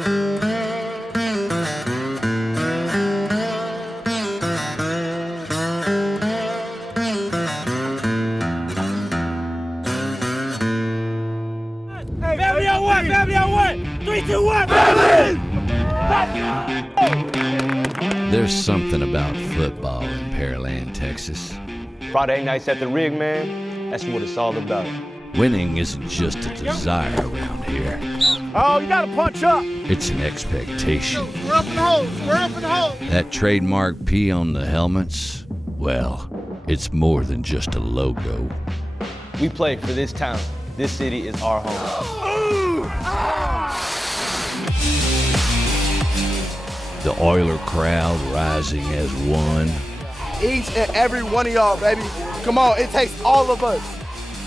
Family on one! Family on one! 3, 2, 1! Family! There's something about football in Pearland, Texas. Friday nights at the rig, man, that's what it's all about. Winning isn't just a desire around here. Oh, you gotta punch up! It's an expectation. We're up in the hole! We're up in the hole! That trademark P on the helmets, well, it's more than just a logo. We play for this town. This city is our home. The Oiler crowd rising as one. Each and every one of y'all, baby. Come on, it takes all of us.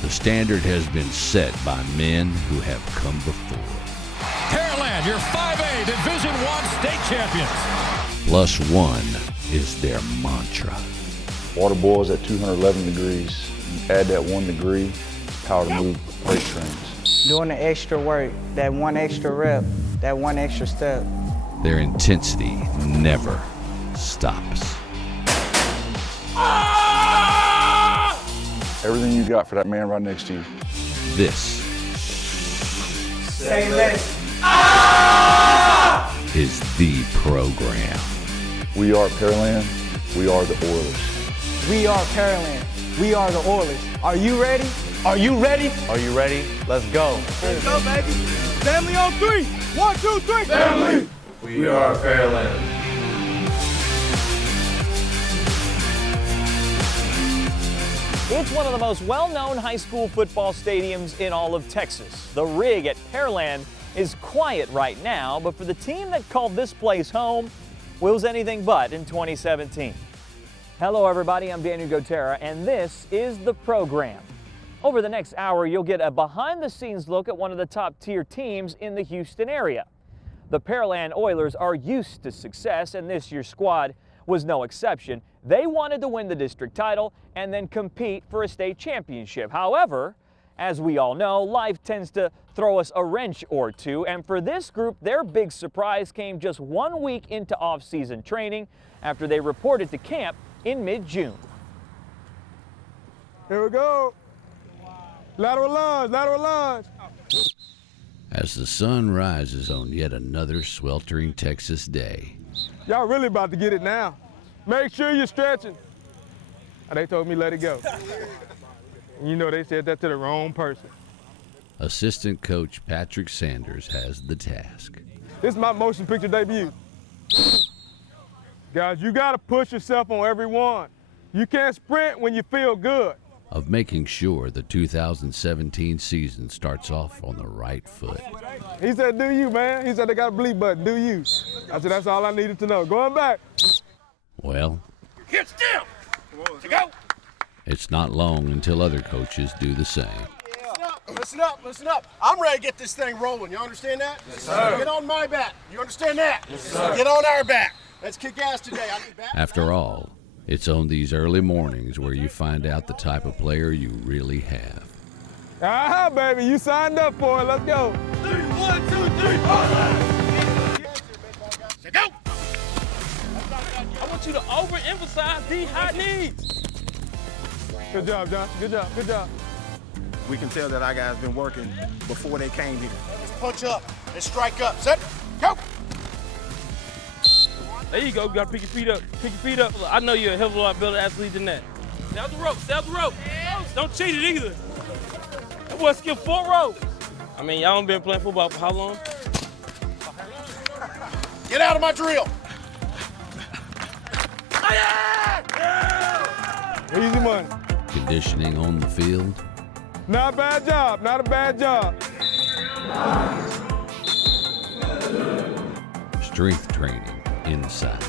The standard has been set by men who have come before. Pearland, your 5A Division I state champions. +1 is their mantra. Water boils at 211 degrees. You add that 1 degree, power to move freight trains. Doing the extra work, that one extra rep, that one extra step. Their intensity never stops. Everything you got for that man right next to you. This Say less. is the program. We are Pearland. We are the Oilers. We are Pearland. We are the Oilers. Are you ready? Are you ready? Are you ready? Let's go. Let's go, baby! Family on 3! 1, 2, 3! Family! We are Pearland. It's one of the most well-known high school football stadiums in all of Texas. The rig at Pearland is quiet right now, but for the team that called this place home, was anything but in 2017. Hello everybody, I'm Daniel Gotera, and this is the program. Over the next hour, you'll get a behind-the-scenes look at one of the top-tier teams in the Houston area. The Pearland Oilers are used to success, and this year's squad was no exception. They wanted to win the district title and then compete for a state championship. However, as we all know, life tends to throw us a wrench or two, and for this group, their big surprise came just 1 week into off-season training after they reported to camp in mid-June. Here we go. Lateral lunge, lateral lunge. As the sun rises on yet another sweltering Texas day. Y'all really about to get it now. Make sure you're stretching. And they told me let it go. You know they said that to the wrong person. Assistant coach Patrick Sanders has the task. This is my motion picture debut. Guys, you gotta push yourself on every one. You can't sprint when you feel good. Of making sure the 2017 season starts off on the right foot. He said, do you, man? He said, they got a bleep button, do you? I said, that's all I needed to know. Going back. Well, Get still. To go. it's not long until other coaches do the same. Listen up, listen up. I'm ready to get this thing rolling. You understand that? Yes, sir. Get on my back. You understand that? Yes, sir. Get on our back. Let's kick ass today. I need back. After all, it's on these early mornings where you find out the type of player you really have. Ah, baby, you signed up for it. Let's go. 3, 1, 2, 3, 4. Go. I want you to overemphasize these high needs. Good job, John. Good job, good job. We can tell that our guys been working before they came here. Let's punch up. Let's strike up. Set. Go. There you go. You got to pick your feet up. Pick your feet up. I know you're a hell of a lot better athlete than that. Stay out the rope. Stay out the rope. Don't cheat it either. That boy skipped 4 ropes. I mean, y'all been playing football for how long? Get out of my drill. Easy money. Conditioning on the field, Not a bad job, not a bad job. strength training inside.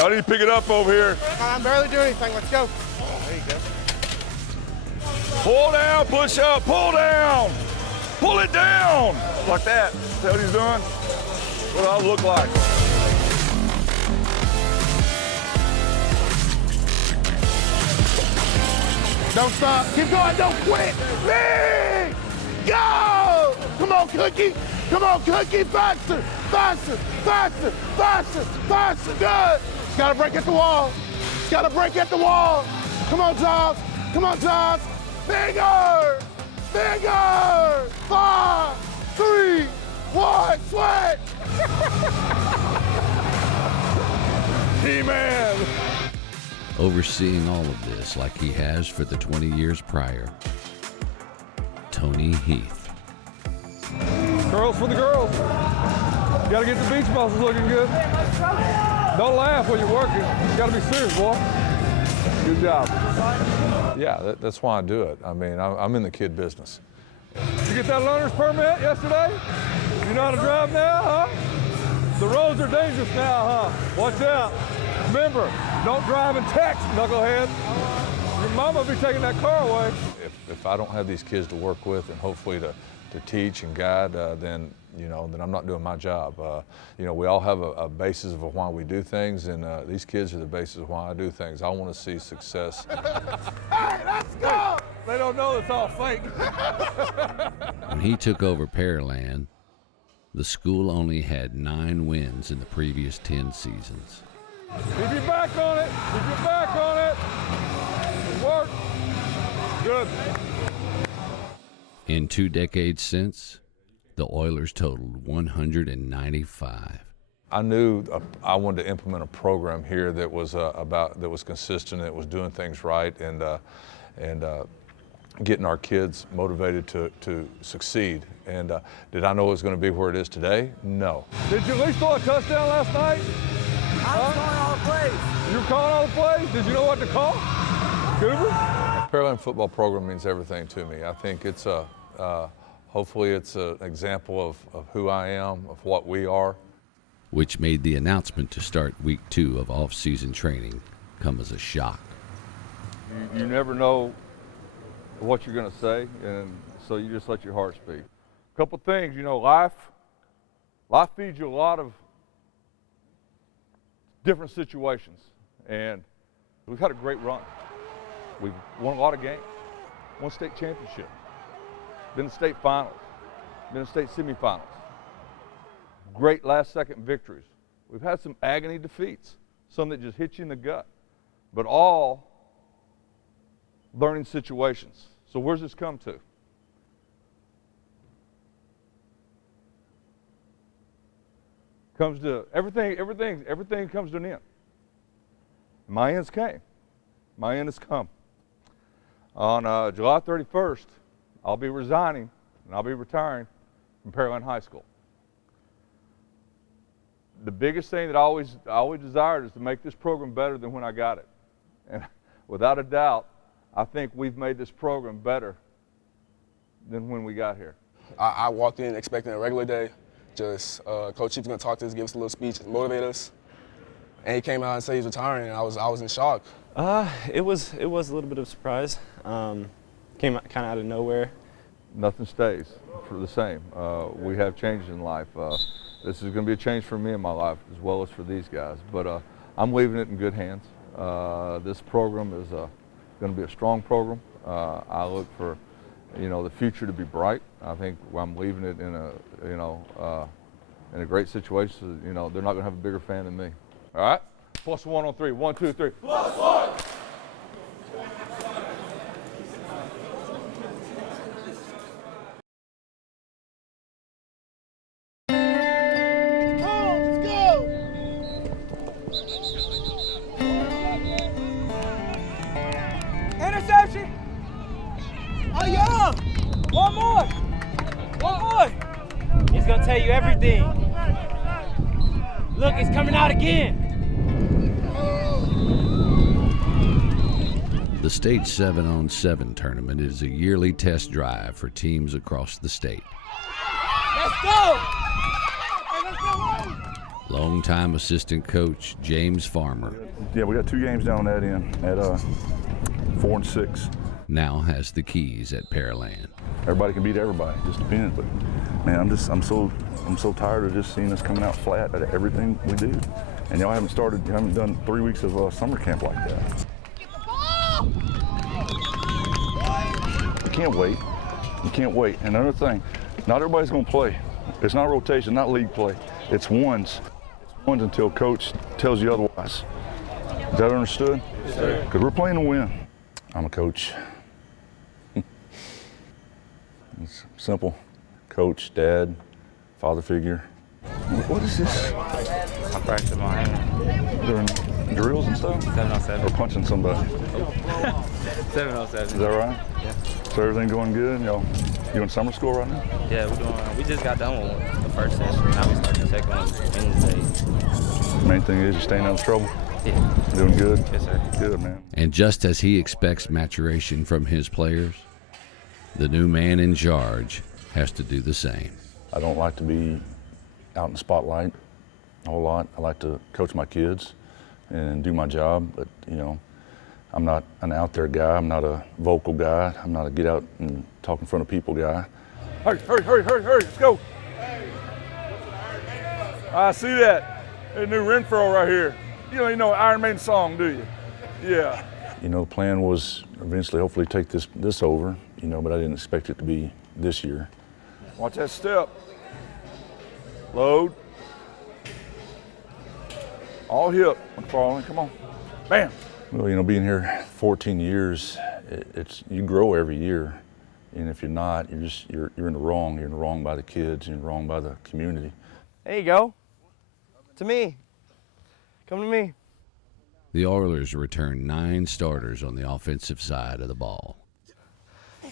I need to pick it up over here. I'm barely doing anything. Let's go. There you go. Pull down, push up, pull down. Pull it down. Like that. See what he's doing? What I'll look like. Don't stop. Keep going. Don't quit. Lead. Cookie. Come on, Cookie. Faster, faster, faster, faster, faster. Good. Gotta break at the wall. Gotta break at the wall. Come on, Josh. Come on, Josh. Bigger. Bigger. 5, 3, 1. Sweat. He-Man. Overseeing all of this like he has for the 20 years prior, Tony Heath. Curls for the girls. You gotta get the beach muscles looking good. Don't laugh when you're working. You gotta be serious, boy. Good job. Yeah, that's why I do it. I mean, I'm in the kid business. You get that learner's permit yesterday? You know how to drive now, huh? The roads are dangerous now, huh? Watch out. Remember, don't drive and text, knucklehead. Your mama will be taking that car away. If I don't have these kids to work with and hopefully to teach and guide, then I'm not doing my job. We all have a basis of why we do things, and these kids are the basis of why I do things. I want to see success. Hey, let's go! They don't know it's all fake. When he took over Pearland, the school only had 9 wins in the previous 10 seasons. Keep your back on it. Keep your back on it. Good work. Good. In 2 decades since, the Oilers totaled 195. I knew I wanted to implement a program here that was consistent, that was doing things right, and getting our kids motivated to succeed. And did I know it was going to be where it is today? No. Did you at least throw a touchdown last night? I was calling all the plays. You were calling all the plays? Did you know what to call? Goober? Pearland football program means everything to me. I think it's hopefully it's an example of who I am, of what we are. Which made the announcement to start week 2 of off-season training come as a shock. You never know what you're going to say, and so you just let your heart speak. A couple things, life feeds you a lot of different situations, and we've had a great run. We've won a lot of games, won state championship, been in state finals, been in state semifinals. Great last-second victories. We've had some agony defeats, some that just hit you in the gut, but all learning situations. So where's this come to? Comes to everything comes to an end. My ends came. My end has come. On July 31st, I'll be resigning and I'll be retiring from Pearland High School. The biggest thing that I always desired is to make this program better than when I got it. And without a doubt, I think we've made this program better than when we got here. I walked in expecting a regular day. Just Coach Chief's gonna talk to us, give us a little speech, motivate us. And he came out and said he's retiring, and I was in shock. It was a little bit of a surprise. Came kind of out of nowhere. Nothing stays for the same. We have changes in life. This is going to be a change for me in my life as well as for these guys. But I'm leaving it in good hands. This program is going to be a strong program. I look for, the future to be bright. I think I'm leaving it in a great situation. So, they're not going to have a bigger fan than me. All right? +1 on 3. 1, 2, 3. +1. Interception! Oh, yeah! One more! He's gonna tell you everything. Look, it's coming out again. The state 7-on-7 tournament is a yearly test drive for teams across the state. Let's go! Longtime assistant coach James Farmer. Yeah, we got 2 games down on that end at 4 and 6. Now has the keys at Pearland. Everybody can beat everybody, just depends. But man, I'm so tired of just seeing us coming out flat at everything we do. And y'all haven't done 3 weeks of summer camp like that. You can't wait. And another thing, Not everybody's going to play. It's not rotation, not league play. It's ones. It's ones until coach tells you otherwise. Is that understood? Yes, sir. Because we're playing to win. I'm a coach. It's simple. Coach, dad, father figure. What is this? I fractured my hand. Doing drills and stuff? 707. Or punching somebody? 707. Is that right? Yeah. So everything going good? You in summer school right now? Yeah, we just got done with the first session. Now we start the second one Wednesday. Main thing is you're staying out of trouble? Yeah. Doing good? Yes, sir. Good, man. And just as he expects maturation from his players, the new man in charge has to do the same. I don't like to be out in the spotlight a whole lot. I like to coach my kids and do my job, but I'm not an out there guy. I'm not a vocal guy. I'm not a get out and talk in front of people guy. Hurry, let's go. I see that. A new Renfro right here. You don't even know Iron Maiden song, do you? Yeah. The plan was eventually hopefully take this over, but I didn't expect it to be this year. Watch that step. Load. All hip. Falling. Come on. Bam. Well, being here 14 years, you grow every year, and if you're not, you're in the wrong. You're in the wrong by the kids. You're in the wrong by the community. There you go. To me. Come to me. The Oilers return 9 starters on the offensive side of the ball.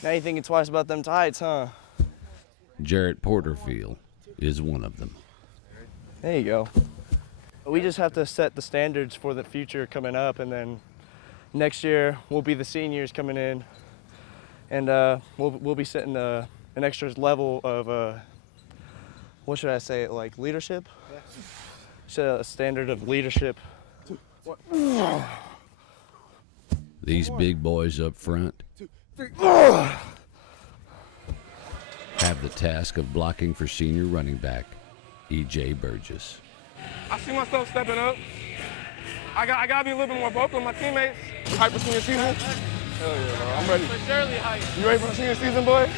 Now you're thinking twice about them tights, huh? Jarrett Porterfield is one of them. There you go. We just have to set the standards for the future coming up, and then next year we'll be the seniors coming in, and we'll be setting an extra level of what should I say, like leadership? Set a standard of leadership. These big boys up front have the task of blocking for senior running back E.J. Burgess. I see myself stepping up. I gotta be a little bit more vocal with my teammates. You hype for senior season? Hell yeah, bro. I'm ready. For surely hype. You ready for senior season, boy?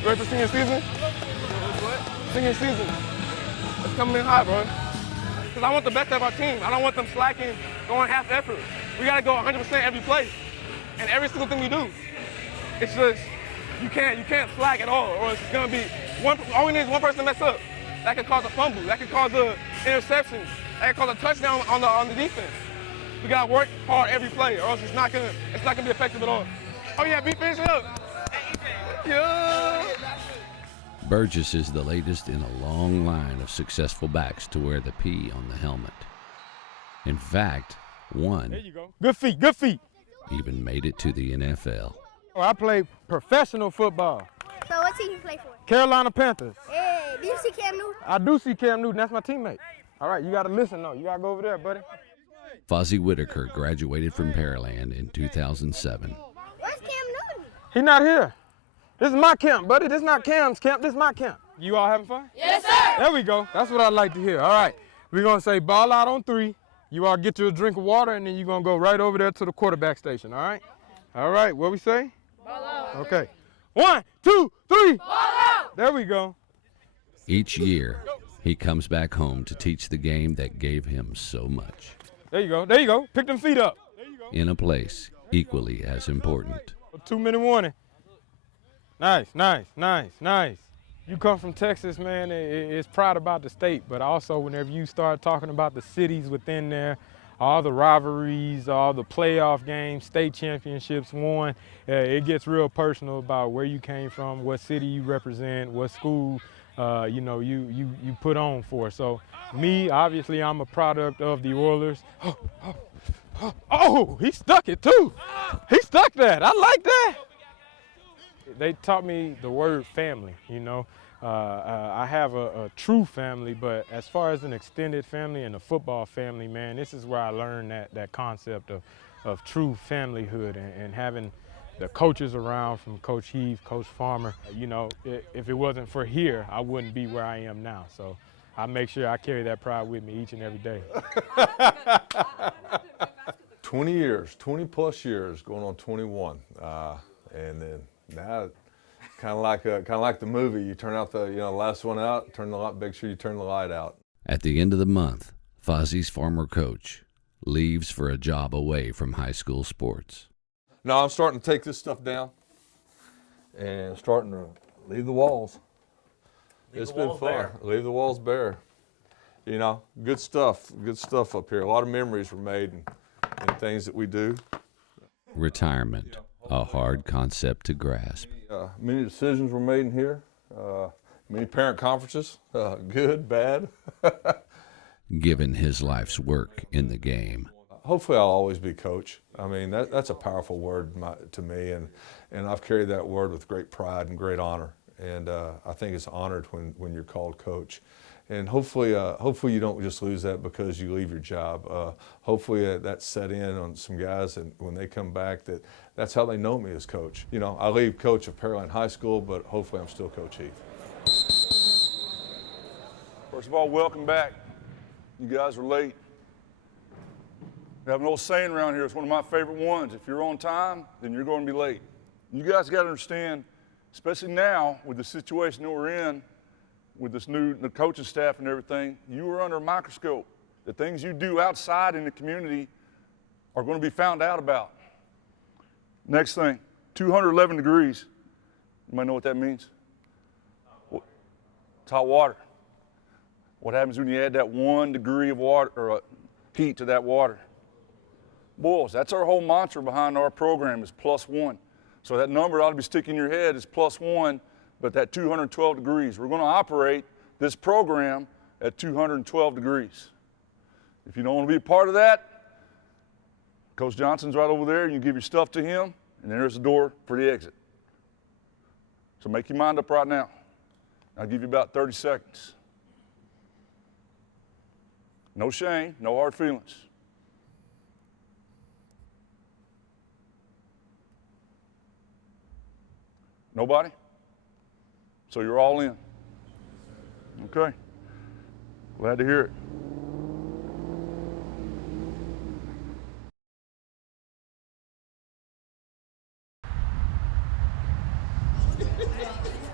You ready for senior season? What? Senior season. It's coming in hot, bro. Because I want the best of our team. I don't want them slacking, going half effort. We gotta go 100% every play. And every single thing we do. It's just, you can't slack at all, or it's gonna be all we need is one person to mess up. That could cause a fumble. That could cause an interception. That could cause a touchdown on the defense. We gotta work hard every play, or else it's not gonna be effective at all. Oh yeah, be finishing up. Yeah. Burgess is the latest in a long line of successful backs to wear the P on the helmet. In fact, one There you go. Good feet. even made it to the NFL. Oh, I play professional football. So what team you play for? Carolina Panthers. Hey, do you see Cam Newton? I do see Cam Newton. That's my teammate. All right, you got to listen, though. You got to go over there, buddy. Fozzie Whitaker graduated from Pearland in 2007. Where's Cam Newton? He not here. This is my camp, buddy. This is not Cam's camp. This is my camp. You all having fun? Yes, sir. There we go. That's what I like to hear. All right, we're going to say ball out on 3. You all get you a drink of water, and then you're going to go right over there to the quarterback station, all right? All right, what we say? Ball out. Okay. 1, 2, 3. Ball out. There we go. Each year, he comes back home to teach the game that gave him so much. There you go. There you go. Pick them feet up. In a place equally as important. A 2-minute warning. Nice. You come from Texas, man, it's proud about the state, but also whenever you start talking about the cities within there, all the rivalries, all the playoff games, state championships won, it gets real personal about where you came from, what city you represent, what school you put on for. So me, obviously, I'm a product of the Oilers. Oh, he stuck it too. He stuck that. I like that. They taught me the word family, I have a true family, but as far as an extended family and a football family, man, this is where I learned that concept of true familyhood and having the coaches around from Coach Heath, Coach Farmer. If it wasn't for here, I wouldn't be where I am now. So I make sure I carry that pride with me each and every day. 20 years, 20 plus years, going on 21. And then now kind of like the movie. You turn out the last one out, turn the light, make sure you turn the light out. At the end of the month, Fozzie's former coach leaves for a job away from high school sports. Now I'm starting to take this stuff down and starting to leave the walls. It's been fun. Leave the walls bare. You know, good stuff up here. A lot of memories were made and things that we do. Retirement, a hard concept to grasp. Many decisions were made in here. Many parent conferences, good, bad. Given his life's work in the game. Hopefully I'll always be coach. I mean, that's a powerful word to me, and I've carried that word with great pride and great honor. And I think it's honored when you're called coach. And hopefully you don't just lose that because you leave your job. Hopefully that's set in on some guys, and when they come back, that's how they know me as coach. You know, I leave coach of Pearland High School, but hopefully I'm still Coach Heath. First of all, welcome back. You guys are late. We have an old saying around here, it's one of my favorite ones. If you're on time, then you're going to be late. You guys got to understand, especially now with the situation that we're in, with this the coaching staff and everything, you are under a microscope. The things you do outside in the community are going to be found out about. Next thing, 211 degrees. You might know what that means? It's hot water. What happens when you add that 1 degree of water or heat to that water? Boils. That's our whole mantra behind our program is +1. So that number ought to be sticking in your head is +1, but that 212 degrees. We're going to operate this program at 212 degrees. If you don't want to be a part of that, Coach Johnson's right over there. You give your stuff to him, and there's the door for the exit. So make your mind up right now. I'll give you about 30 seconds. No shame, no hard feelings. Nobody? So you're all in. Okay. Glad to hear it.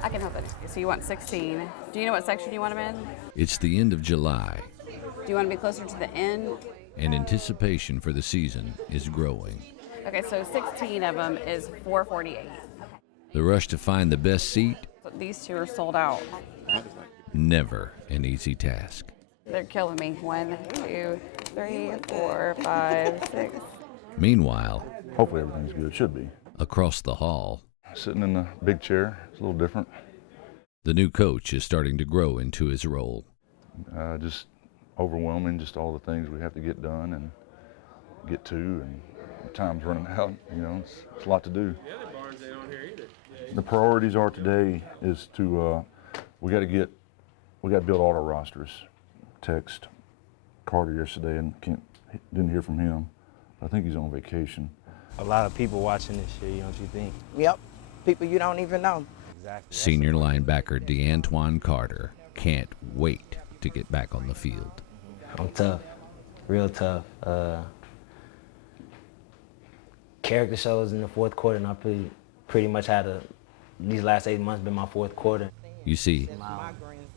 I can help it. So you want 16. Do you know what section you want them in? It's the end of July, Do you want to be closer to the end? and anticipation for the season is growing. Okay, so 16 of them is $448. The rush to find the best seat, These two are sold out. never an easy task. They're killing me. 1, 2, 3, 4, 5, 6. Meanwhile, hopefully everything's good. Should be. Across the hall, Sitting in the big chair. It's a little different. the new coach is starting to grow into his role. Just overwhelming, just all the things we have to get done and get to, and time's running out. You know, it's a lot to do. The priorities are today is to we got to build all our rosters. Text Carter yesterday and didn't hear from him. I think he's on vacation. A lot of people watching this shit, don't you think? Yep, people you don't even know. Exactly. Senior linebacker DeAntoine Carter can't wait to get back on the field. I'm tough, real tough. Character shows in the fourth quarter, and I pretty much had these last 8 months been my fourth quarter. You see,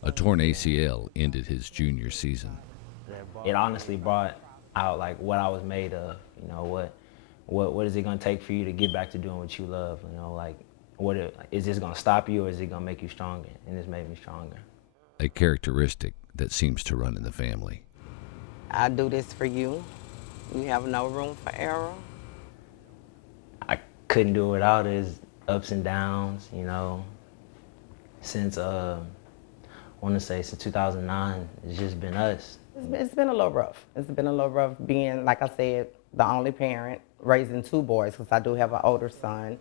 a torn ACL ended his junior season. It honestly brought out like what I was made of. You know, what is it gonna take for you to get back to doing what you love? You know, like is this gonna stop you or is it gonna make you stronger? And it's made me stronger. A characteristic that seems to run in the family. I do this for you. You have no room for error. I couldn't do it without his ups and downs, you know. Since I want to say since 2009, it's just been us. It's been a little rough. It's been a little rough being, like I said, the only parent, raising 2 boys, because I do have an older son.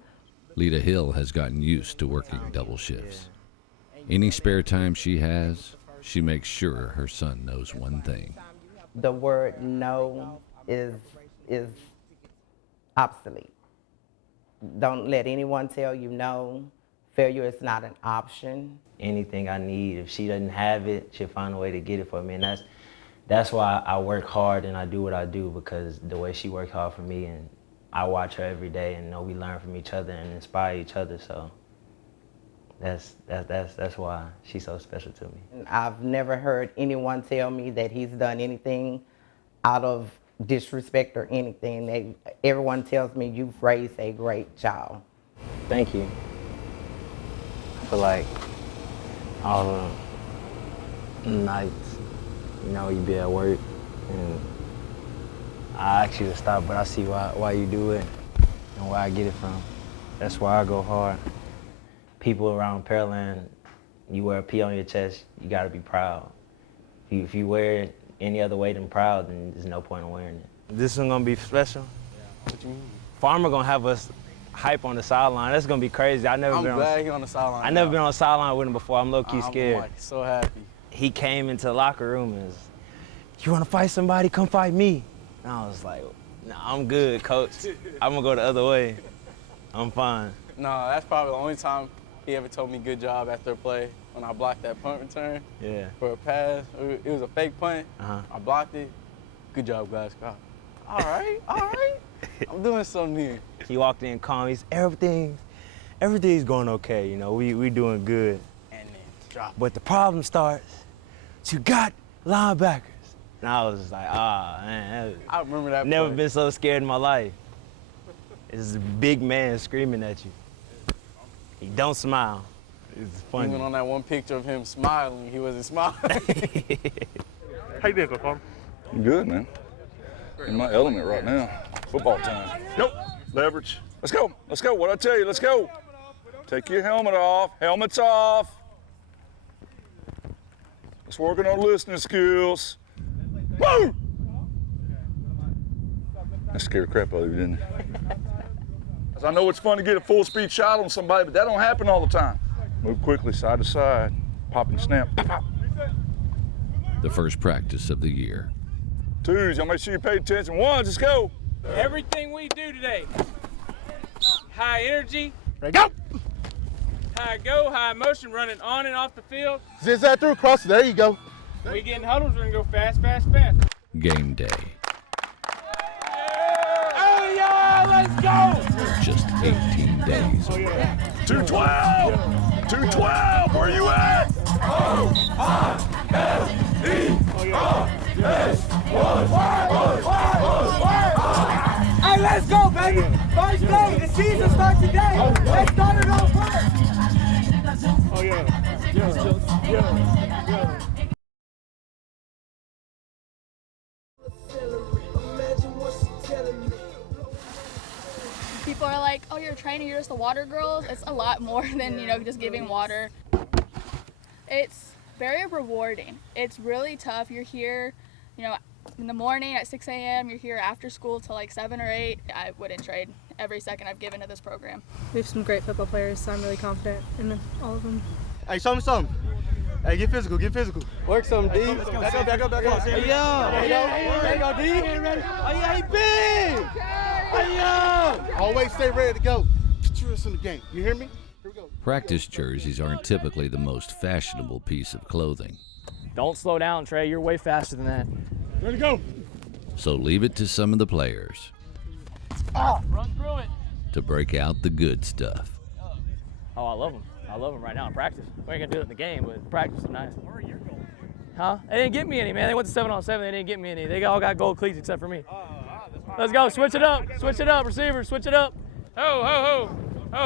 Lita Hill has gotten used to working double shifts. Any spare time she has, she makes sure her son knows one thing. The word no is obsolete. Don't let anyone tell you no. Failure is not an option. Anything I need, if she doesn't have it, she'll find a way to get it for me. And that's why I work hard and I do what I do, because the way she works hard for me, and I watch her every day, and know we learn from each other and inspire each other. So That's why she's so special to me. I've never heard anyone tell me that he's done anything out of disrespect or anything. Everyone tells me you've raised a great child. Thank you. I feel like all the nights, you know, you be at work and I ask you to stop, but I see why you do it and where I get it from. That's why I go hard. People around Pearland, you wear a P on your chest, you gotta be proud. If you wear it any other way than proud, then there's no point in wearing it. This one gonna be special. What you mean? Farmer gonna have us hype on the sideline. That's gonna be crazy. I'm glad he's on the sideline. I never been on the sideline with him before. I'm low-key scared. I'm like so happy. He came into the locker room and was, you wanna fight somebody? Come fight me. And I was like, nah, I'm good, coach. I'm gonna go the other way. I'm fine. No, that's probably the only time he ever told me good job after a play, when I blocked that punt return for a pass. It was a fake punt. I blocked it. Good job, guys. All right. I'm doing something here. He walked in calm. He's everything's going okay. You know, we doing good. And then drop. But the problem starts. You got linebackers. And I was like, man. I remember that. Never been so scared in my life. It's a big man screaming at you. He don't smile. It's funny. Even on that one picture of him smiling, he wasn't smiling. How you doing, Coach Palmer? I'm good, man. In my element right now. Football time. Nope. Leverage. Let's go. Let's go. What I tell you, let's go. Take your helmet off. Helmets off. Let's work on our listening skills. Woo! That scared the crap out of you, didn't it? Because I know it's fun to get a full speed shot on somebody, but that don't happen all the time. Move quickly, side to side. Pop and snap. Pop, pop. The first practice of the year. Twos, y'all make sure you pay attention. Ones, let's go. Everything we do today, high energy. Ready, go. High motion, running on and off the field. Zigzag through, cross it. There you go. We get in huddles, we're gonna go fast. Game day. Oh yeah, let's go! Just 18 days. 212! 212, where you at? Hey, let's go, baby! First day, the season starts today. Let's start it off first. Oh, yeah. People are like, oh, you're a trainer, you're just a water girl. It's a lot more than, just giving water. It's very rewarding. It's really tough. You're here, in the morning at 6 a.m. You're here after school till like 7 or 8. I wouldn't trade every second I've given to this program. We have some great football players, so I'm really confident in all of them. Hey, show me something. Hey, get physical. Work some, D. Back up. Hey, yo. There you go, D. Oh, yeah, he big. Hey, yo. Always stay ready to go. Put us in the game. You hear me? Here we go. Practice jerseys aren't typically the most fashionable piece of clothing. Don't slow down, Trey. You're way faster than that. Ready to go. So leave it to some of the players Run through it. to break out the good stuff. Oh, I love them. I love them right now in practice. We ain't gonna do it in the game, but in practice is nice. Where are you going? Huh? They didn't get me any, man. They went to 7-on-7. They didn't get me any. They all got gold cleats except for me. Let's go. Switch it up. Receiver. Switch it up. Oh,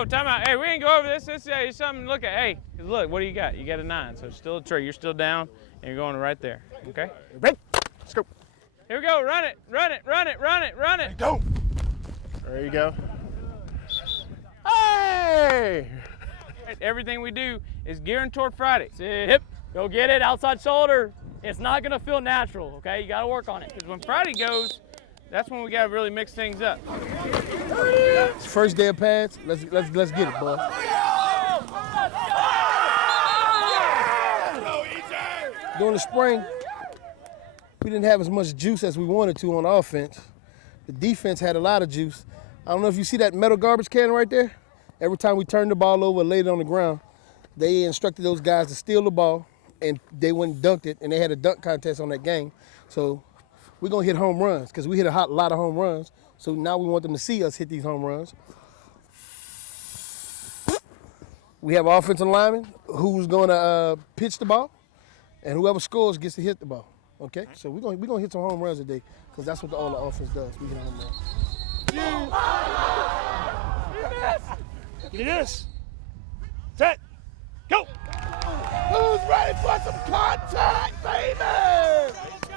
time out. Hey, we ain't go over this. This is something to look at. Hey, look, what do you got? You got a 9, so it's still a tree. You're still down, and you're going right there, okay? Ready? Let's go. Here we go. Run it. Go. There you go. Hey! Everything we do is gearing toward Friday. Hip. Go get it. Outside shoulder. It's not going to feel natural, okay? You got to work on it. Because when Friday goes, that's when we got to really mix things up. It's first day of pads. Let's get it, boy. During the spring, we didn't have as much juice as we wanted to on offense. The defense had a lot of juice. I don't know if you see that metal garbage can right there. Every time we turned the ball over and laid it on the ground, they instructed those guys to steal the ball, and they went and dunked it, and they had a dunk contest on that game. So we're going to hit home runs because we hit a lot of home runs. So now we want them to see us hit these home runs. We have offensive linemen who's going to pitch the ball, and whoever scores gets to hit the ball. Okay, so we're gonna hit some home runs today because that's what all the offense does. We hit home runs. Get this. Set. Go. Who's ready for some contact, baby?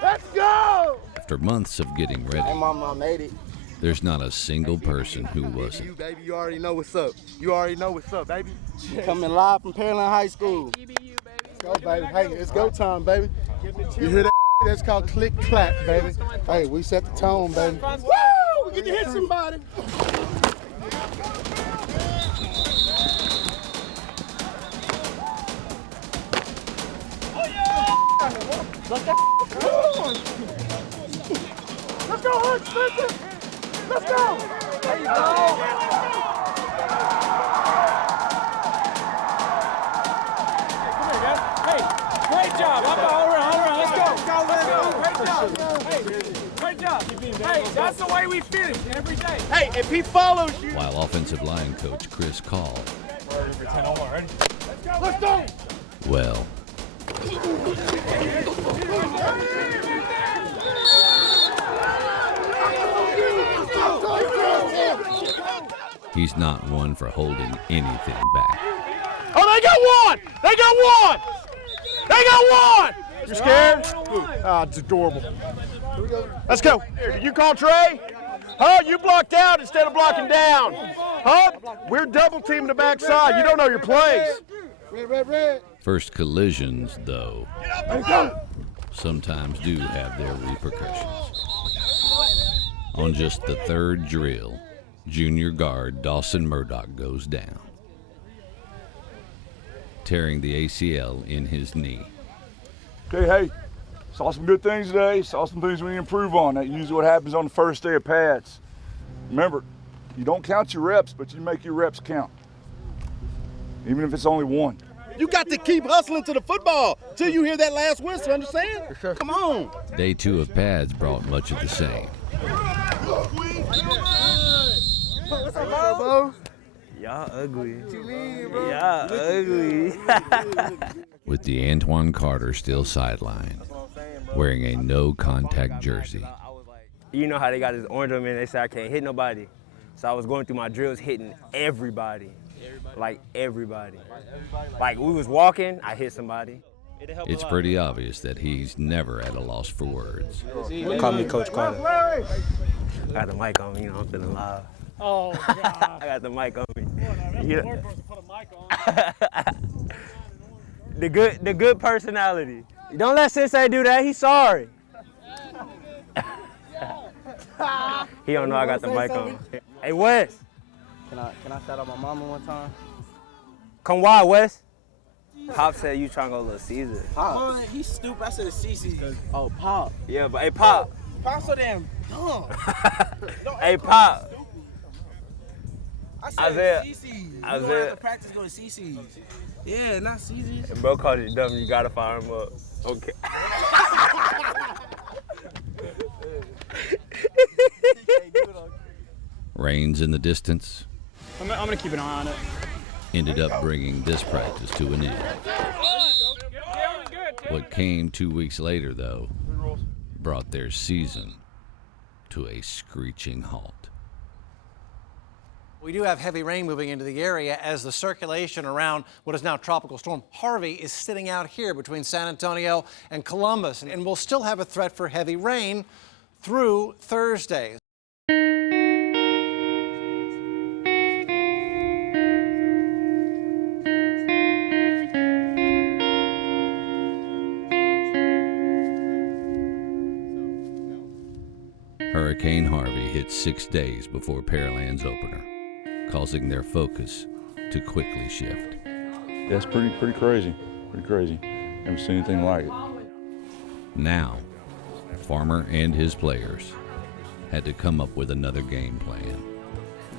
Let's go. After months of getting ready, Hey, Mama, I made it. there's not a single person who wasn't. You, baby, you already know what's up. You already know what's up, baby. Coming live from Pearland High School. Let's go, baby. Hey, it's go time, baby. You hear that? That's called click clap, baby. Hey, we set the tone, baby. Woo! We get to hit somebody. Let's go, Hutch, Spencer. Let's go. There you go. Great job. Hold around. Let's go. Great job. Hey, that's the way we finish every day. Hey, if he follows you. While offensive line coach Chris called, Let's go. well, he's not one for holding anything back. Oh, they got one. They got one. They got one. You scared? Ah, it's adorable. Let's go. Did you call Trey? Huh? You blocked out instead of blocking down. Huh? We're double teaming the backside. You don't know your plays. Red. First collisions, though, sometimes do have their repercussions. On just the third drill, junior guard Dawson Murdoch goes down, tearing the ACL in his knee. Okay, hey, saw some good things today, saw some things we need to improve on. That's usually what happens on the first day of pads. Remember, you don't count your reps, but you make your reps count, even if it's only one. You got to keep hustling to the football till you hear that last whistle, understand? Sure. Come on. Day 2 of pads brought much of the same. What's up, Bo? Y'all ugly. Y'all ugly. With the Antoine Carter still sidelined, wearing a no-contact jersey. You know how they got this orange on me and they say I can't hit nobody. So I was going through my drills hitting everybody. Like everybody. Like we was walking, I hit somebody. It's pretty obvious that he's never at a loss for words. Call me Coach Carter. I got the mic on me, you know, I'm feeling live. Oh, God. I got the mic on me. Yeah. The good personality. Don't let Sensei do that, he's sorry. He don't know I got the mic on. Hey, Wes. Can I shout out my mama one time? Come why, Wes? Pop said you trying to go Little Caesar. Pop. He's stupid. I said Cece's. Oh, Pop. Yeah, but hey, Pop. Pop's so damn dumb. Hey, Pop. I said Cece's. You don't have to practice go to Cece's. Yeah, not Cece's. If bro called you dumb, you gotta fire him up. Okay. Rains in the distance I'm gonna keep an eye on it. ended up bringing this practice to an end. What came 2 weeks later, though, brought their season to a screeching halt. We do have heavy rain moving into the area as the circulation around what is now Tropical Storm Harvey is sitting out here between San Antonio and Columbus, and we'll still have a threat for heavy rain through Thursday. Hurricane Harvey hit 6 days before Pearland's opener, causing their focus to quickly shift. That's pretty crazy. Pretty crazy. Never seen anything like it. Now, Farmer and his players had to come up with another game plan.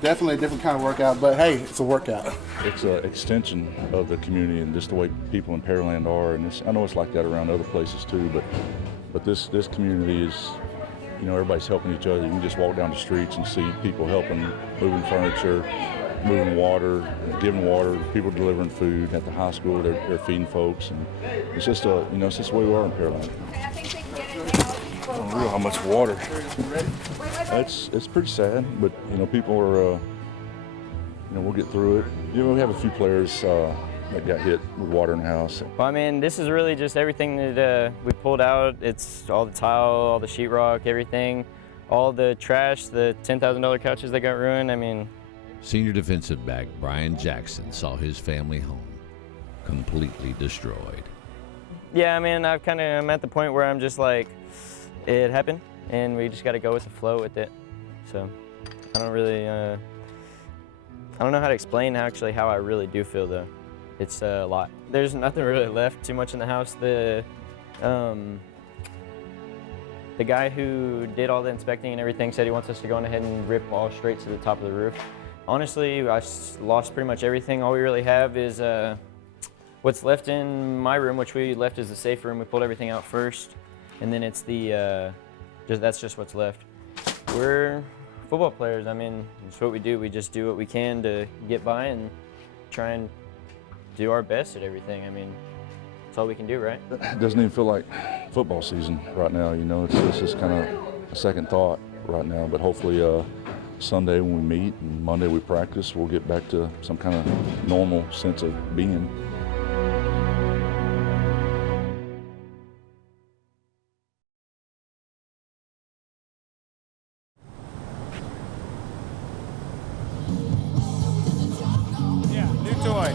Definitely a different kind of workout, but hey, it's a workout. It's an extension of the community and just the way people in Pearland are. And I know it's like that around other places too, but this community is, you know, everybody's helping each other. You can just walk down the streets and see people helping, moving furniture, moving water, giving water, people delivering food at the high school. They're feeding folks, and it's just it's just the way we are in Pearland. Unreal how much water. It's pretty sad, but people are we'll get through it. We have a few players that got hit with water in the house. Well, I mean, this is really just everything that we pulled out. It's all the tile, all the sheetrock, everything, all the trash, the $10,000 couches that got ruined. I mean, Senior defensive back Brian Jackson saw his family home completely destroyed. yeah, I mean, I'm at the point where I'm just like, it happened, and we just got to go with the flow with it. So I don't really, I don't know how to explain actually how I really do feel though. It's a lot. There's nothing really left too much in the house. The guy who did all the inspecting and everything said he wants us to go on ahead and rip all straight to the top of the roof. Honestly, I lost pretty much everything. All we really have is what's left in my room, which we left as the safe room. We pulled everything out first, and then it's the that's just what's left. We're football players. I mean, it's what we do. We just do what we can to get by and try and do our best at everything. I mean, that's all we can do, right? It doesn't even feel like football season right now. It's just kind of a second thought right now. But hopefully Sunday when we meet and Monday we practice, we'll get back to some kind of normal sense of being.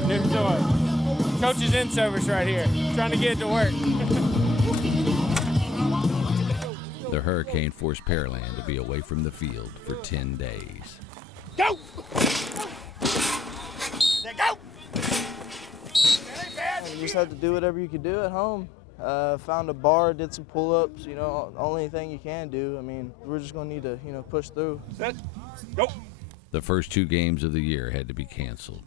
New toy. Coach's in service right here. Trying to get it to work. The hurricane forced Pearland to be away from the field for 10 days. Go! Go! You just have to do whatever you could do at home. Found a bar, did some pull-ups, only thing you can do. I mean, we're just going to need to, push through. Set. Go! The first 2 games of the year had to be canceled.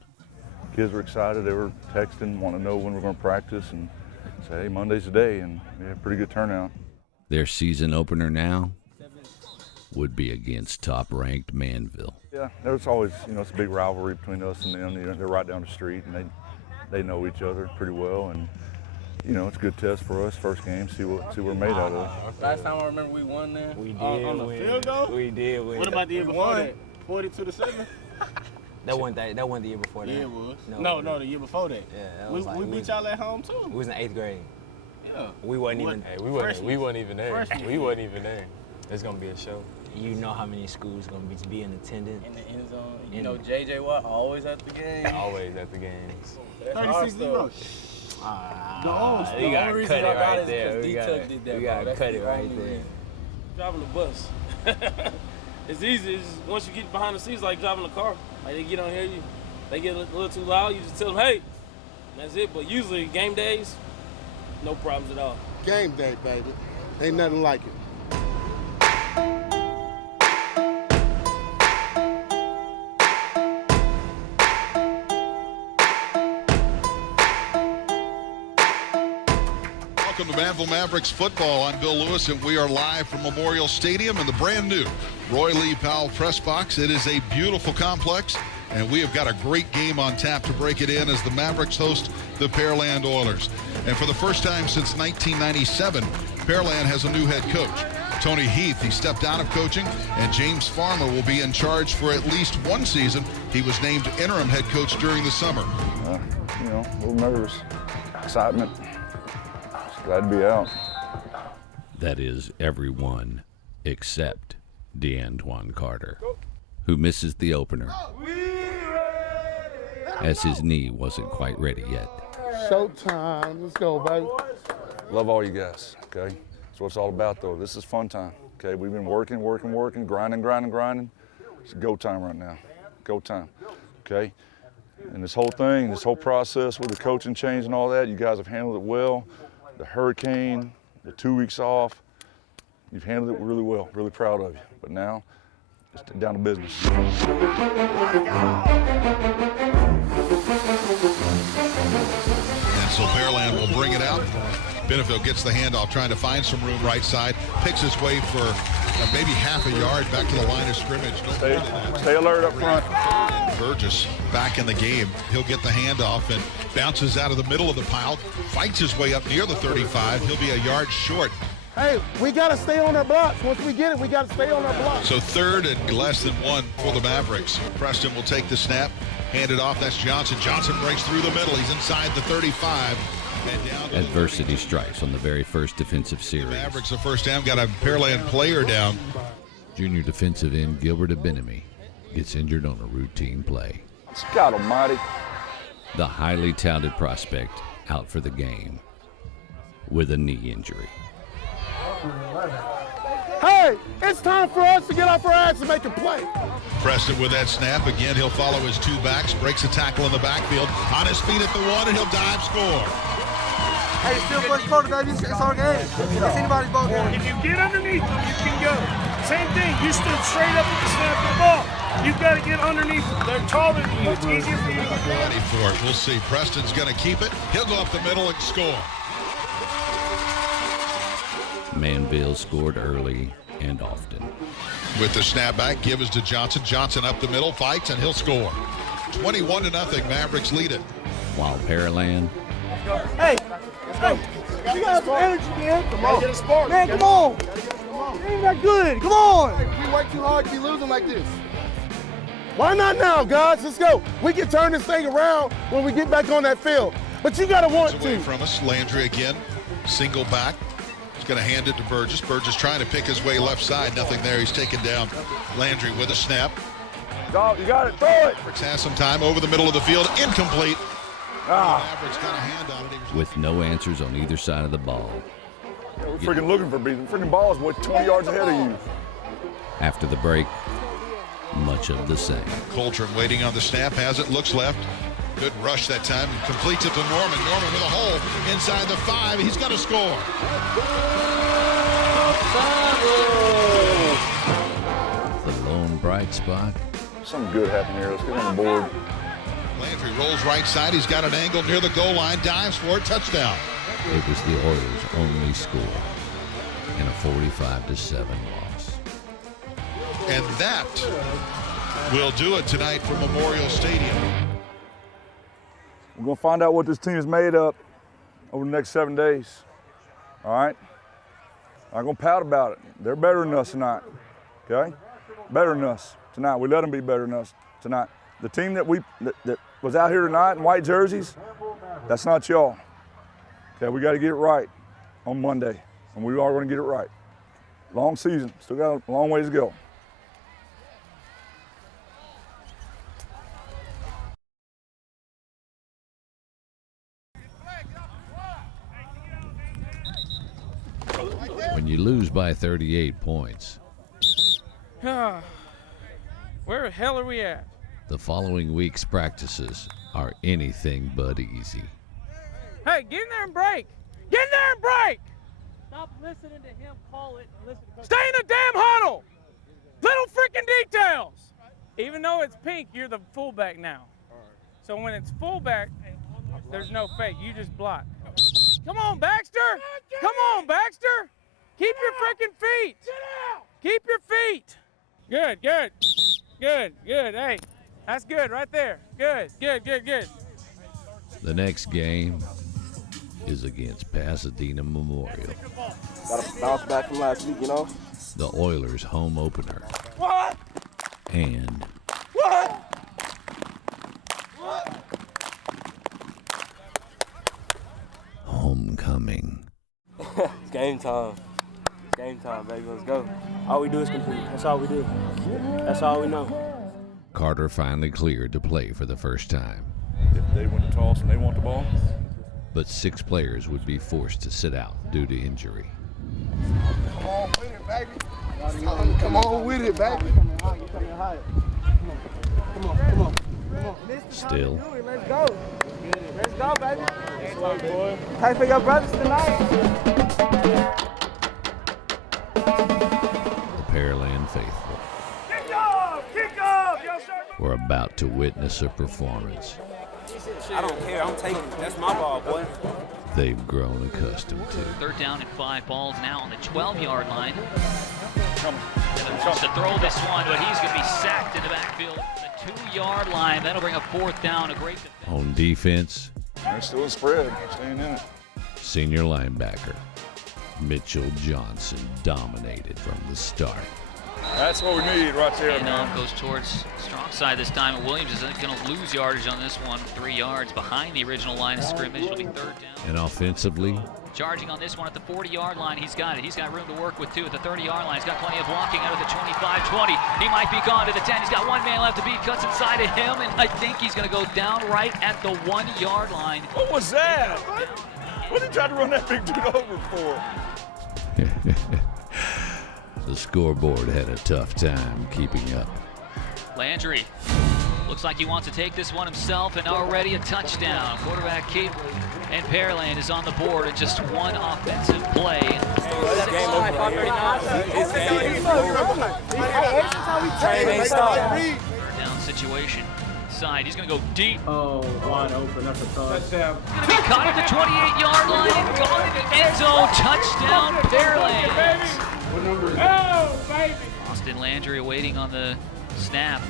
Kids were excited. They were texting, wanting to know when we're going to practice, and say, hey, Monday's the day, and we had a pretty good turnout. Their season opener now would be against top-ranked Manville. Yeah, there's always, it's a big rivalry between us and them. They're right down the street, and they know each other pretty well, and it's a good test for us. First game, see what we're made out of. Last time I remember we won there. We did on the win. field goal. We did win. What about the year before that? 42-7. That wasn't the year before that. Yeah, it was. No, the year before that. Yeah, that was we beat y'all at home too. We was in 8th grade. Yeah. We wasn't even. Hey, we wasn't even there. Freshman. We wasn't even there. It's gonna be a show. You know how many schools gonna be in attendance. In the end zone. JJ Watt always at the game. Always at the games. 36-0. You gotta cut it right there. We gotta cut it right there. Driving the bus. It's easy. It's just, once you get behind the scenes, like driving a car. Like they get on here, they get a little too loud. You just tell them, hey, and that's it. But usually game days, no problems at all. Game day, baby. Ain't nothing like it. Welcome to Manville Mavericks football. I'm Bill Lewis, and we are live from Memorial Stadium in the brand new Roy Lee Powell press box. It is a beautiful complex, and we have got a great game on tap to break it in as the Mavericks host the Pearland Oilers. And for the first time since 1997, Pearland has a new head coach. Tony Heath, he stepped out of coaching, and James Farmer will be in charge for at least one season. He was named interim head coach during the summer. A little nervous, excitement. Glad to be out. That is everyone except DeAntoine Carter, who misses the opener as his knee wasn't quite ready yet. Showtime. Let's go, baby. Love all you guys, okay? That's what it's all about, though. This is fun time, okay? We've been working, grinding. It's go time right now. Go time, okay? And this whole thing, this whole process with the coaching change and all that, you guys have handled it well. The hurricane, the 2 weeks off, you've handled it really well. Really proud of you. But now, it's down to business. And so Pearland will bring it out. Benefield gets the handoff, trying to find some room right side, picks his way for maybe half a yard back to the line of scrimmage. Stay alert up front. Burgess back in the game. He'll get the handoff and bounces out of the middle of the pile, fights his way up near the 35. He'll be a yard short. Hey, we got to stay on our blocks. Once we get it, we got to stay on our blocks. So 3rd and less than 1 for the Mavericks. Preston will take the snap, hand it off. That's Johnson. Johnson breaks through the middle. He's inside the 35. And down to Adversity strikes on the very first defensive series. Mavericks the first down, got a Pearland player down. Junior defensive end Gilbert Abenemy gets injured on a routine play. God almighty. The highly touted prospect out for the game with a knee injury. Hey, it's time for us to get off our ass and make a play. Preston with that snap. Again, he'll follow his 2 backs, breaks a tackle in the backfield, on his feet at the 1, and he'll dive score. Hey, still first quarter, baby. It's our game. It's anybody's ball game. If you get underneath them, you can go. Same thing. You stood straight up at the snap of the ball. You've got to get underneath them. They're taller than you. It's easier for you to get ready for it. We'll see. Preston's going to keep it. He'll go up the middle and score. Manville scored early and often. With the snap back, give is to Johnson. Johnson up the middle, fights, and he'll score. 21-0, Mavericks lead it. While Pearland Hey, let's go. You got some energy, man. Come on. Get a spark. Man, come on. It ain't that good. Come on. We work too hard to be losing like this. Why not now, guys? Let's go. We can turn this thing around when we get back on that field. But you got to want away to. From us, Landry again, single back. He's going to hand it to Burgess. Burgess trying to pick his way left side. Nothing there. He's taken down. Landry with a snap. Dog, you got it. Throw it. Mavericks has some time over the middle of the field. Incomplete. Mavericks got a hand on it. with no answers on either side of the ball. Yeah, we're freaking looking for beats. The freaking ball's 20 yards ahead of you. After the break, much of the same. Coltrane waiting on the snap, has it, looks left. Good rush that time, and completes it to Norman. Norman with a hole inside the 5. He's got to score. The lone bright spot. Something good happened here. Let's get on the board. Landry rolls right side. He's got an angle near the goal line. Dives for it. Touchdown. It was the Oilers' only score in a 45-7 loss. And that will do it tonight from Memorial Stadium. We're going to find out what this team is made up over the next 7 days. All right? I'm not going to pout about it. They're better than us tonight. Okay? Better than us tonight. We let them be better than us tonight. The team that was out here tonight in white jerseys, that's not y'all. Okay, we got to get it right on Monday, and we are going to get it right. Long season, still got a long ways to go. When you lose by 38 points, where the hell are we at? the following week's practices are anything but easy. Hey, get in there and break. Get in there and break. Stop listening to him call it. Stay in the damn huddle. Little freaking details. Even though it's pink, you're the fullback now. So when it's fullback, there's no fake. You just block. Come on, Baxter. Come on, Baxter. Keep your freaking feet. Keep your feet. Good, good. Good, good. Hey, that's good right there. Good, good, good, good. The next game is against Pasadena Memorial. Got to bounce back from last week, you know? The Oilers' home opener. What? And What? homecoming. It's game time. It's game time, baby. Let's go. All we do is compete. That's all we do. That's all we know. Carter finally cleared to play for the first time. If they want to toss and they want the ball. But 6 players would be forced to sit out due to injury. Come on with it, baby. Come on with it, baby. Come on. Still, Let's go. Let's go, baby. Let's go, boy. Pray for your brothers tonight. the Pearland faithful Kick off! Yo, sir. were about to witness a performance I don't care. I'm taking it. That's my ball, boy. they've grown accustomed to. 3rd down and 5 balls now on the 12-yard line. Come Wants to throw this one, but he's going to be sacked in the backfield. The 2-yard line. That'll bring a 4th down. A great defense. On defense, They're still a spread, staying in it. senior linebacker Mitchell Johnson dominated from the start. That's what we need right there, And man. goes towards strong side this time. And Williams is going to lose yardage on this one. 3 yards behind the original line of scrimmage. It'll be 3rd down. And offensively, Charging on this one at the 40-yard line. He's got it. He's got room to work with, too, at the 30-yard line. He's got plenty of blocking out of the 25-20. He might be gone to the 10. He's got one man left to beat. Cuts inside of him, and I think he's going to go down right at the 1-yard line. What was that? What did he try to run that big dude over for? the scoreboard had a tough time keeping up. Landry looks like he wants to take this one himself, and already a touchdown. Quarterback keep, and Pearland is on the board in just one offensive play. Third down situation. Side. He's going to go deep. Oh, wide open. That's a touchdown. Going to be caught at the 28-yard line and gone in the end zone. Touchdown, Pearland. What number is that? Oh, baby. Austin Landry waiting on the snap.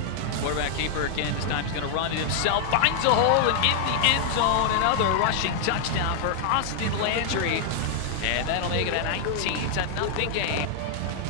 Quarterback keeper again. This time he's going to run it himself. Finds a hole and in the end zone. Another rushing touchdown for Austin Landry. And that'll make it a 19-0 game.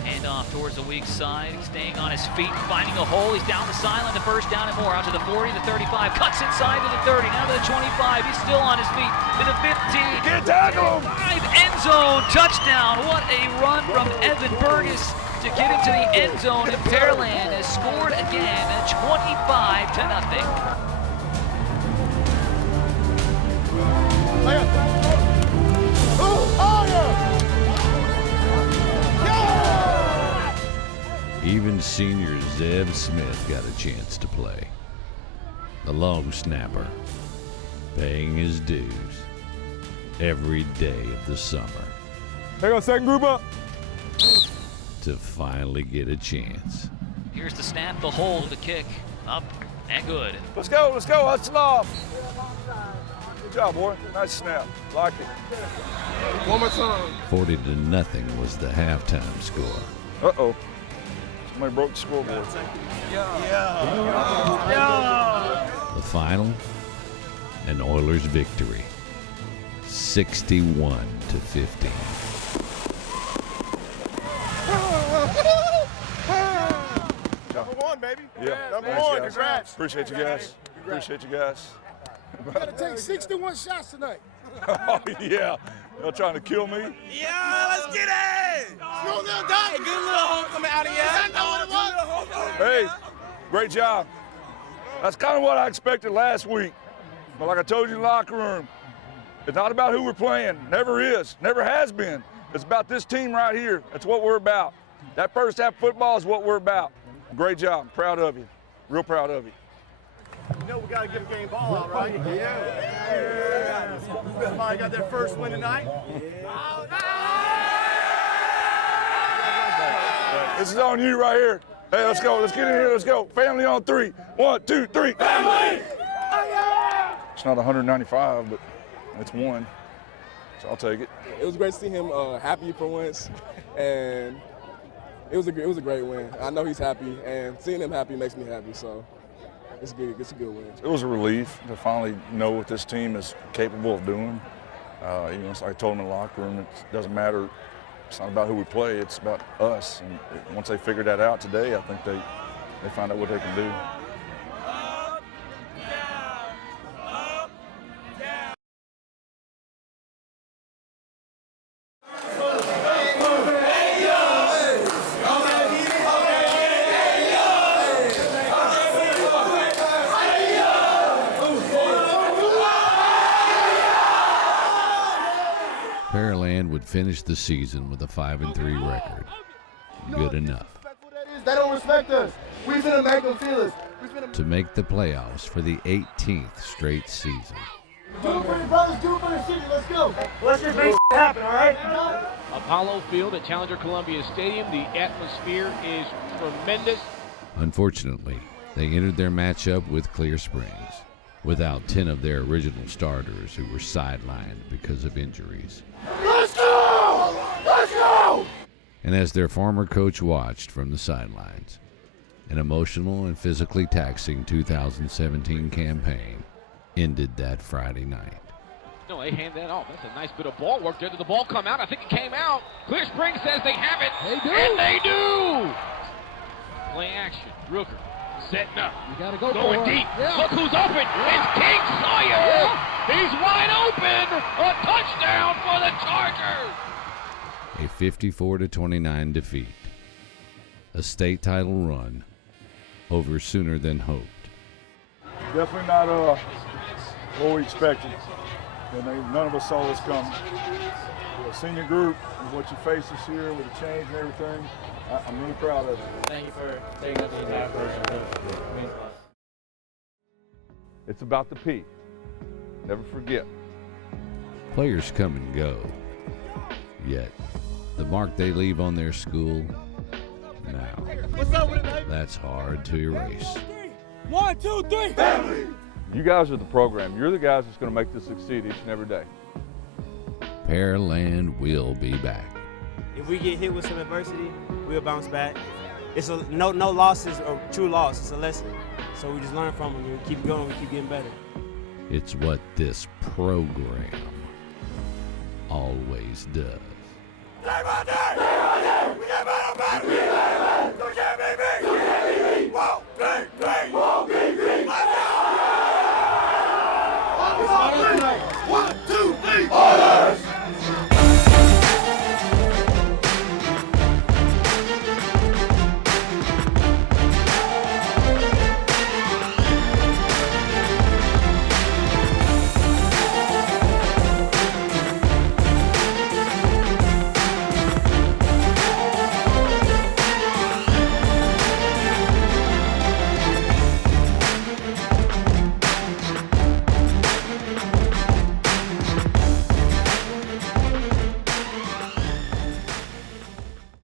Hand off towards the weak side, staying on his feet, finding a hole. He's down the sideline, the 1st down and more, out to the 40, the 35, cuts inside to the 30, now to the 25. He's still on his feet to the 15. Get tackle! 5, end zone, touchdown. What a run from Evan Burgess to get into the end zone. And Pearland has scored again at 25-0. Even senior Zeb Smith got a chance to play. The long snapper, paying his dues every day of the summer. Take our second group up. To finally get a chance. Here's the snap, the hold, the kick, up and good. Let's go, hustle off. Good job, boy. Nice snap. Like it. One more time. 40-0 was the halftime score. Uh-oh. Somebody broke the scoreboard. The final, an Oilers victory, 61-15. Number one, baby. Yeah. Number Thanks, one. guys. Congrats. Appreciate you guys. Appreciate you guys. You gotta take 61 shots tonight. Oh, yeah. Y'all trying to kill me? Yeah, let's get it! Slow down, Good little homecoming out of here. I know what it was. Hey, great job. That's kind of what I expected last week. But like I told you in the locker room, it's not about who we're playing. Never is. Never has been. It's about this team right here. That's what we're about. That first half football is what we're about. Great job. Proud of you. Real proud of you. You know we gotta give a game ball out, right? Yeah. Somebody got their first win tonight? This is on you right here. Hey, let's go. Let's get in here. Let's go. Family on 3. 1, 2, 3. Family! It's not 195, but it's 1. So I'll take it. It was great to see him happy for once, and it was a great win. I know he's happy, and seeing him happy makes me happy. So it's good. It's a good win. It was a relief to finally know what this team is capable of doing. It's like I told them in the locker room, it doesn't matter. It's not about who we play. It's about us. And once they figured that out today, I think they find out what they can do. Pearland would finish the season with a 5-3 record. Good enough They don't respect us. We finna make them feel us. to make the playoffs for the 18th straight season. Do it for your brothers, do it for the city. Let's go. Let's just make happen, all right? Apollo Field at Challenger Columbia Stadium. The atmosphere is tremendous. Unfortunately, they entered their matchup with Clear Springs, without 10 of their original starters who were sidelined because of injuries. Let's go! Let's go! And as their former coach watched from the sidelines, an emotional and physically taxing 2017 campaign ended that Friday night. No, they hand that off. That's a nice bit of ball work there. Did the ball come out? I think it came out. Clear Spring says they have it. They do. And they do. Play action. Rooker setting up. You got to go going for deep. Yeah. Look who's open. It's King Sawyer. Yeah. He's wide open. A touchdown for the Chargers. A 54-29 defeat. A state title run over sooner than hoped. Definitely not what we expected. And none of us saw this coming. The senior group and what you face this year with the change and everything, I'm really proud of it. Thank you for taking up the time for us. It's about the P. Never forget. Players come and go, yet the mark they leave on their school, now, that's hard to erase. 1, 2, 3, family! You guys are the program. You're the guys that's going to make this succeed each and every day. Pearland will be back. If we get hit with some adversity, we'll bounce back. It's no losses or true loss. It's a lesson. So we just learn from them and we keep going. We keep getting better. It's what this program always does. Day by day, we get better, baby.